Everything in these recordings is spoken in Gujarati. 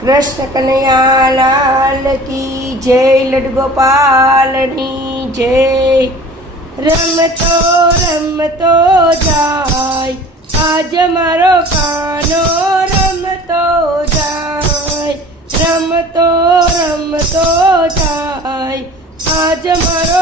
કૃષ્ણ કનૈયાલાલ કી જય લડગોપાલની જય. રમતો રમતો જાય, આજ મારો કાનો રમતો જાય. રમતો રમતો જાય, આજ મારો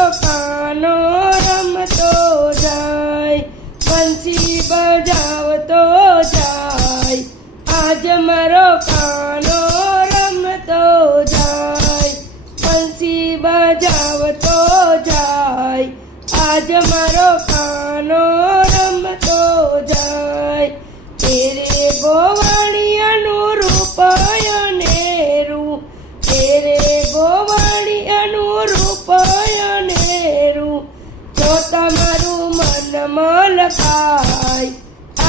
બજાવતો જાય. આજ મારો કાનો રમતો જાય. તેરે ગોવાણિયાનું રૂપ અનેરું. તેરે ગોવાણિયાનું રૂપ અનેરું. જો તમારું મન મલકાય,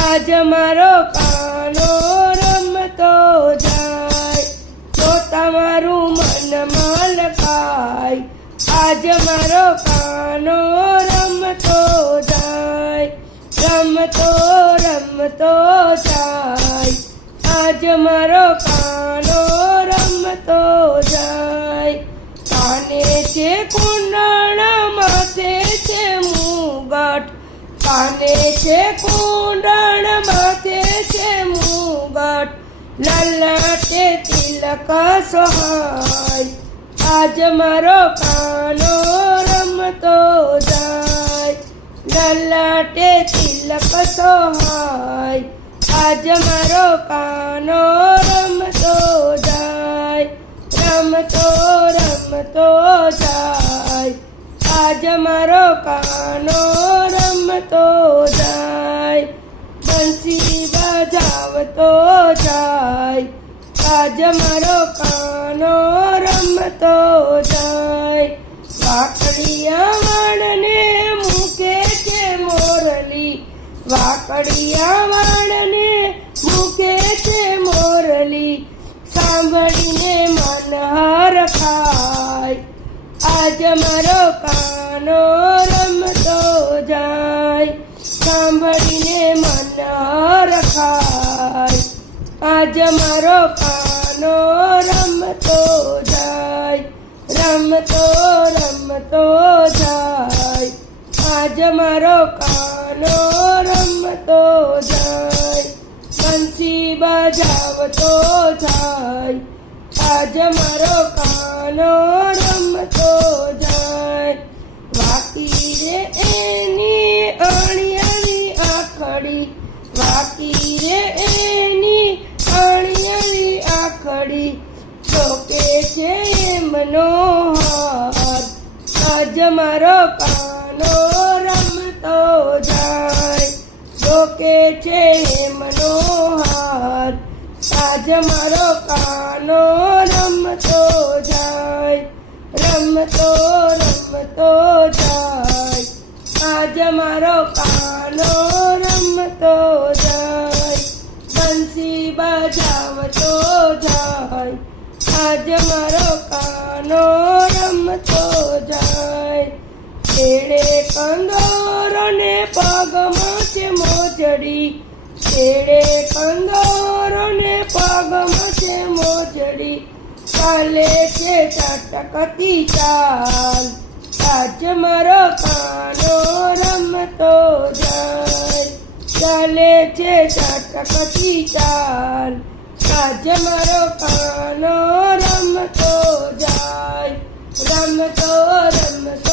આજ મારો કાનો રમતો જાય. તમારું મન મલકાય આજ મારો કાનો રમતો જાય, રમતો રમતો જાય. આજ મારો કાનો રમતો જાય. કાને છે કુંડળ માથે છે મુગટ કાને છે કુંડળ માથે છે મુગટ, લલાટે તિલક સોહાય. આજ મારો કાનો રમતો જાય. લલાટે તિલક સોહાય આજ મારો કાનો રમતો જાય. રમતો રમતો જાય. આજ મારો કાનો રમતો જાય. બંસી બજાવતો જાય. આજ મારો કાનો રમતો જાય. વાકડિયા વાણને મૂકે છે મોરલી. વાકડિયા વાણને મૂકે છે મોરલી. સાંભળીને મન હર ખાય આજ મારો કાનો રમતો જાય. સાંભળીને મન હર ખાય આજ મારો કાનો રમતો રમતો રમતો જાય. આજ મારો કાનો રમતો જાય. બંસી બજાવતો જાય. આજ મારો કાનો રમતો જાય. વાકી રે એની અણિયાની આખડી. વાકી રે એની અણિયાની આખડી. ચોકે છે મનોહર આજ મારો કાનો રમતો જાય. ચોકે છે મનોહર આજ મારો કાનો રમતો જાય. રમતો રમતો જાય. આજ મારો કાનો રમતો જાય. બંસી બજાવતો જાય. આજ મારો કાનો છેડે કંદોરો ને પગમાં છે મોજડી. છેડે કંદોરો ને પગમાં છે મોજડી. ચાલે છે ચટકતી ચાલ. સાચ મારો કાનો રમતો જાય. ચાલે છે ચટકતી ચાલ. સાચ મારો કાનો રમતો જાય. રમતો રમતો.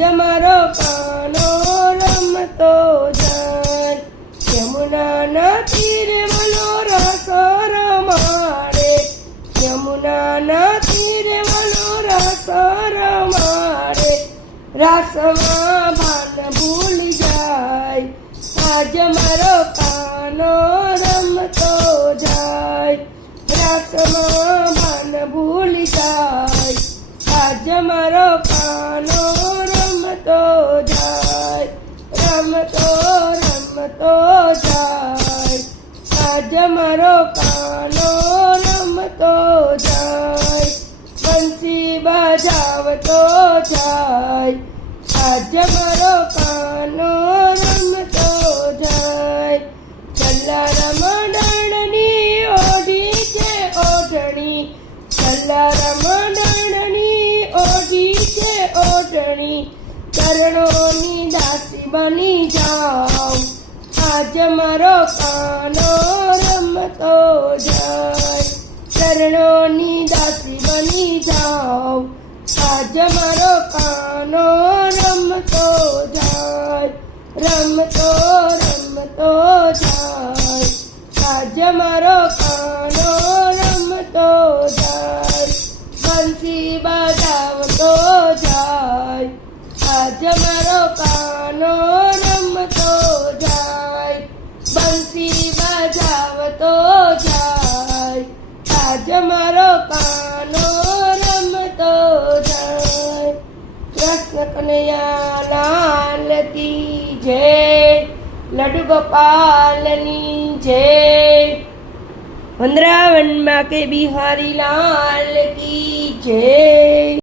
આજ મારો કાનો રમતો જાન. યમુનાના તીરે મનોરસ રમાડે. યમુનાના તીરે મનોરસ રમાડે. રાસમાં ભાન ભૂલી જાય. આજ મારો પાનો રમતો જાય. રાસમાં આજ મારો કાનો રમતો જાય, બંસી બજાવતો જાય. આજ મારો કાનો રમતો જાય છલ્લા રમણની ઓઢી છે ઓઢણી છલ્લા રમણની ઓઢી છે ઓઢણી. ચરણોની દાસી બની જાઉં. આજ મારો કાનો રમતો જાય. ચરણોની દાસી બની જાઓ આજ મારો કાનો રમતો જાય. રમતો રમતો જાય. આજ મારો આજ મારો કાનો રમતો જાય. કૃષ્ણ કનૈયા લાલ કી જય. લડુ ગોપાલની જય. વંદરાવનમાં કે બિહારી લાલ કી જય.